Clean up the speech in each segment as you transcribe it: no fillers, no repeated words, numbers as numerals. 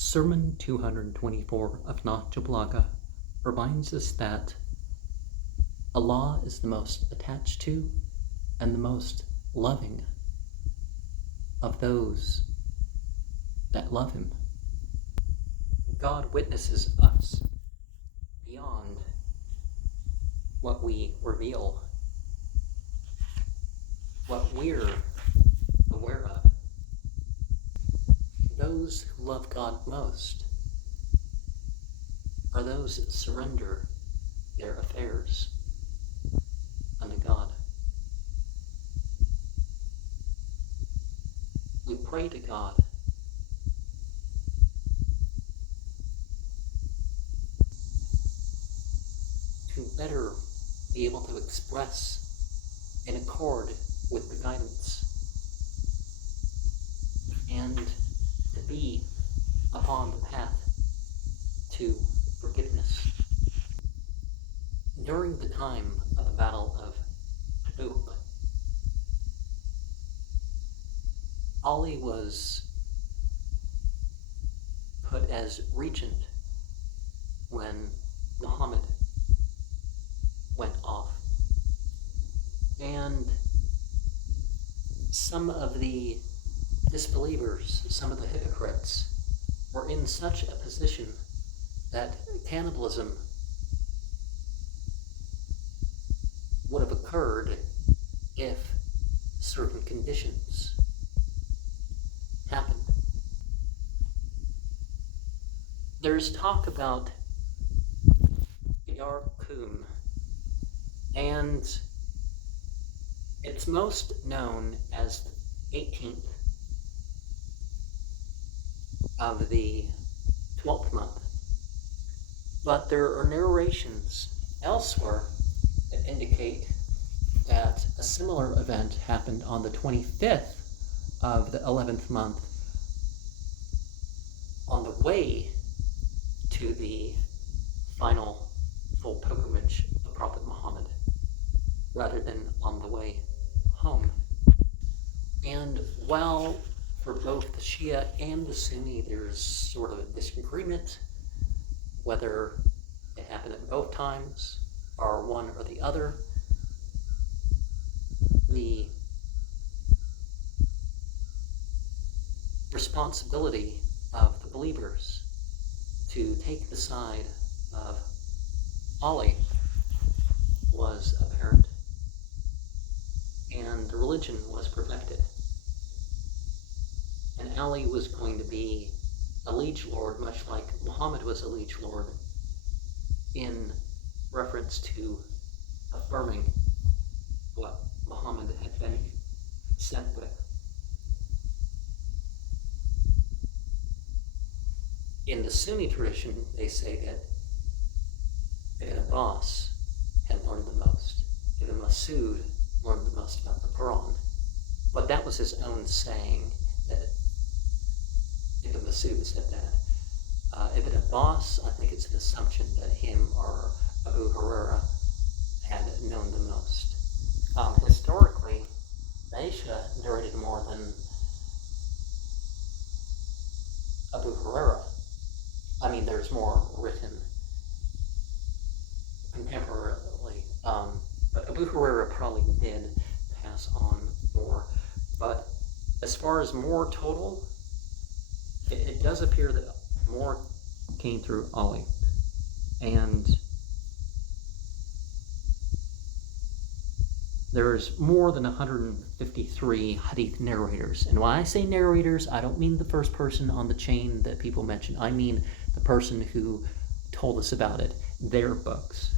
Sermon 224 of Nahjul Balaghah reminds us that Allah is the most attached to and the most loving of those that love Him. God witnesses us beyond what we reveal, what we're aware of. Those who love God most are those that surrender their affairs unto God. We pray to God to better be able to express in accord with the guidance and to be upon the path to forgiveness. During the time of the Battle of Tabuk, Ali was put as regent when Muhammad went off. And some of the disbelievers, some of the hypocrites, were in such a position that cannibalism would have occurred if certain conditions happened. There's talk about Yar Kum, and it's most known as the 18th of the 12th month. But there are narrations elsewhere that indicate that a similar event happened on the 25th of the 11th month on the way to the final full pilgrimage of Prophet Muhammad, rather than on the way home. And while for both the Shia and the Sunni there's sort of a disagreement whether it happened at both times or one or the other, the responsibility of the believers to take the side of Ali was apparent, and the religion was perfected. And Ali was going to be a liege lord, much like Muhammad was a liege lord, in reference to affirming what Muhammad had been sent with. In the Sunni tradition, they say that Ibn Abbas had learned the most. Ibn Masud learned the most about the Quran. But that was his own saying, that Ibn Masud said that. Ibn Abbas, I think it's an assumption that him or Abu Huraira had known the most. Historically, Aisha narrated more than Abu Huraira. I mean, there's more written contemporarily, but Abu Huraira probably did pass on more. But as far as more total, it does appear that more came through Ali. And there's more than 153 hadith narrators. And when I say narrators, I don't mean the first person on the chain that people mention. I mean the person who told us about it, their books.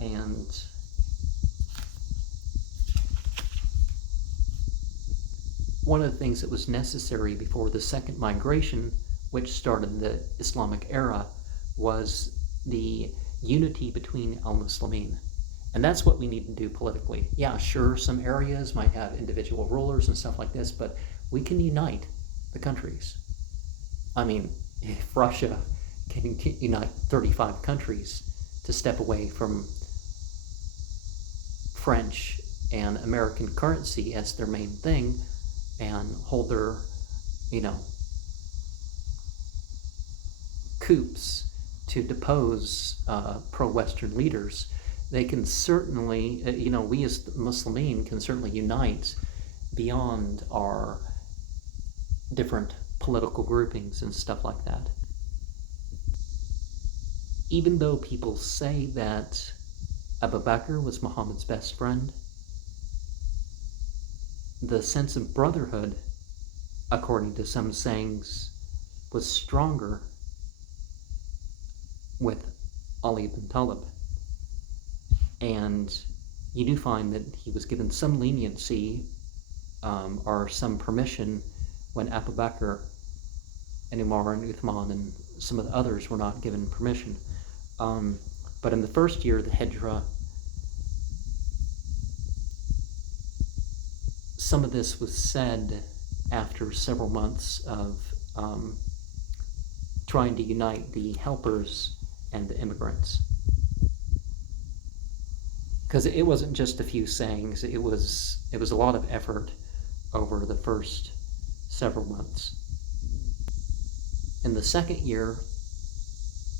And one of the things that was necessary before the second migration, which started the Islamic era, was the unity between al-Muslimin. And that's what we need to do politically. Yeah, sure, some areas might have individual rulers and stuff like this, but we can unite the countries. I mean, if Russia can unite 35 countries to step away from French and American currency as their main thing and hold their, coups to depose pro-Western leaders, they can certainly, we as Muslimin can certainly unite beyond our different political groupings and stuff like that. Even though people say that Abu Bakr was Muhammad's best friend, the sense of brotherhood, according to some sayings, was stronger with Ali ibn Talib. And you do find that he was given some leniency or some permission when Abu Bakr and Umar and Uthman and some of the others were not given permission. But in the first year of the Hijrah, some of this was said after several months of trying to unite the helpers and the immigrants. Because it wasn't just a few sayings, it was a lot of effort over the first several months. In the second year,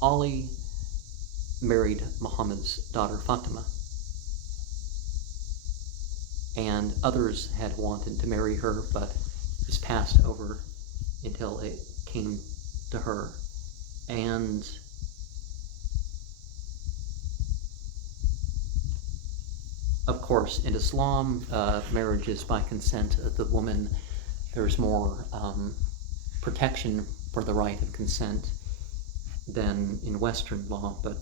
Ali married Muhammad's daughter Fatima, and others had wanted to marry her, but it was passed over until it came to her. And of course, in Islam, marriage is by consent of the woman. There's more protection for the right of consent than in Western law, but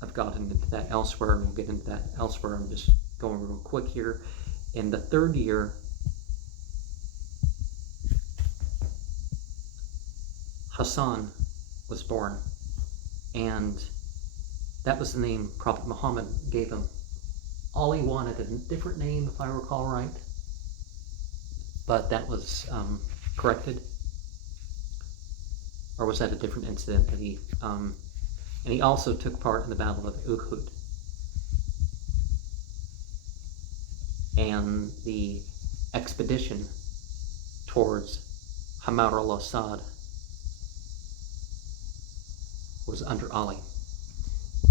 I've gotten into that elsewhere, and we'll get into that elsewhere. I'm just going real quick here. In the third year, Hassan was born, and that was the name Prophet Muhammad gave him. Ali wanted a different name, if I recall right, but that was corrected. Or was that a different incident that he... and he also took part in the Battle of Uhud. And the expedition towards Hamar al-Assad was under Ali.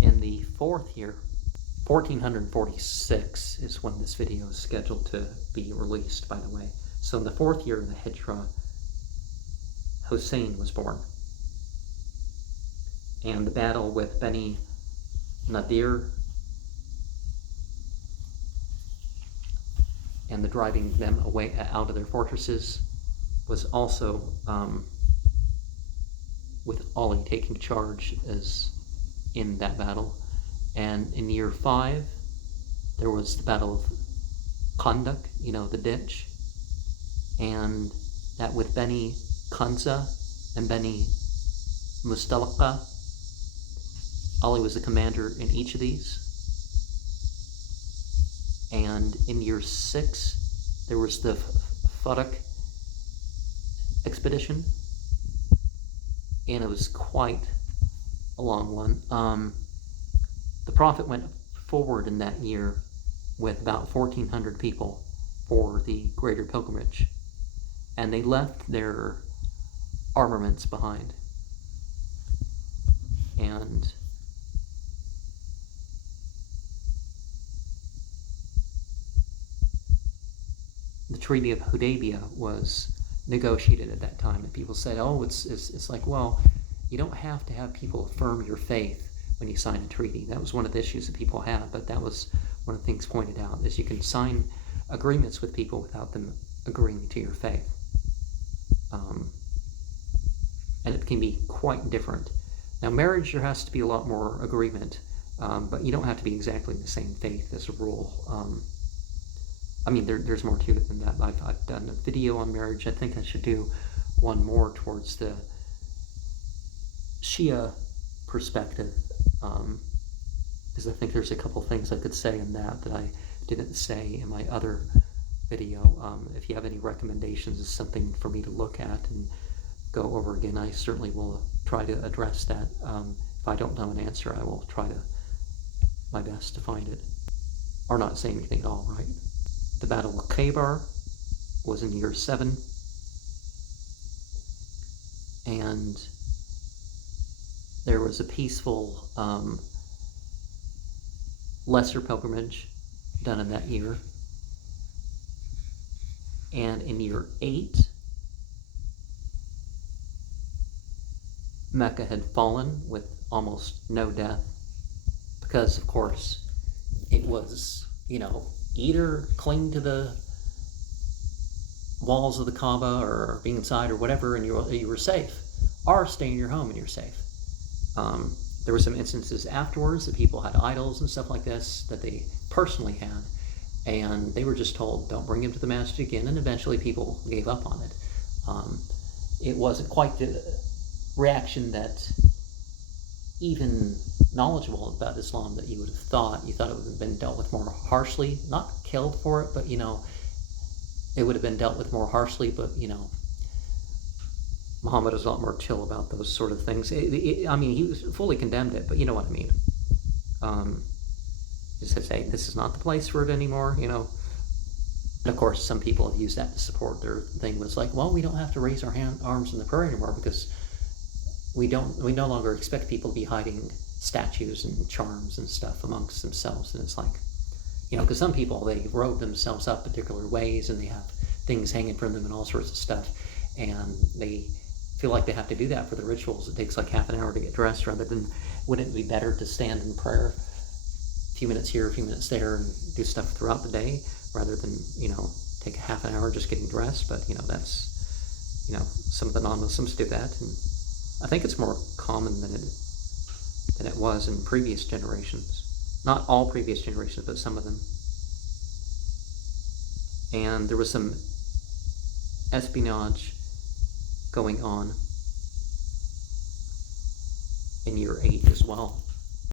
In the fourth year, 1446 is when this video is scheduled to be released, by the way. So in the fourth year of the Hijrah, Hussein was born. And the battle with Bani Nadir and the driving them away out of their fortresses was also with Ali taking charge as in that battle. And in year 5, there was the Battle of Khandak, the ditch, and that with Bani Kanza and Bani Mustalaqa. Ali was the commander in each of these. And in year 6, there was the Fadak expedition, and it was quite a long one. The Prophet went forward in that year with about 1,400 people for the greater pilgrimage, and they left their armaments behind. And the Treaty of Hudaybiyah was negotiated at that time, and people said, oh, it's like, well, you don't have to have people affirm your faith when you sign a treaty. That was one of the issues that people had, but that was one of the things pointed out, is you can sign agreements with people without them agreeing to your faith. And it can be quite different. Now, marriage, there has to be a lot more agreement, but you don't have to be exactly the same faith as a rule. There's more to it than that. I've done a video on marriage. I think I should do one more towards the Shia perspective, because I think there's a couple things I could say in that I didn't say in my other video. If you have any recommendations, is something for me to look at and go over again, I certainly will try to address that. If I don't know an answer, I will try my best to find it, or not say anything at all, right? The Battle of Khaybar was in year 7, and there was a peaceful lesser pilgrimage done in that year. And in year 8, Mecca had fallen with almost no death because, of course, it was, either cling to the walls of the Kaaba or being inside or whatever, and you were safe, or stay in your home and you're safe. There were some instances afterwards that people had idols and stuff like this that they personally had, and they were just told, don't bring him to the masjid again, and eventually people gave up on it. It wasn't quite the reaction that even knowledgeable about Islam that you would have thought. You thought it would have been dealt with more harshly, not killed for it, but it would have been dealt with more harshly, but Muhammad is a lot more chill about those sort of things. He was fully condemned it, but you know what I mean. Just to say, this is not the place for it anymore, And of course, some people have used that to support their thing. Was like, well, we don't have to raise our arms in the prayer anymore because we no longer expect people to be hiding statues and charms and stuff amongst themselves. And it's like, because some people, they robe themselves up particular ways and they have things hanging from them and all sorts of stuff, and they feel like they have to do that for the rituals. It takes like half an hour to get dressed, rather than, wouldn't it be better to stand in prayer a few minutes here, a few minutes there, and do stuff throughout the day, rather than, take a half an hour just getting dressed? But, that's, some of the non-Muslims do that, and I think it's more common than it was in previous generations. Not all previous generations, but some of them. And there was some espionage going on in year 8 as well.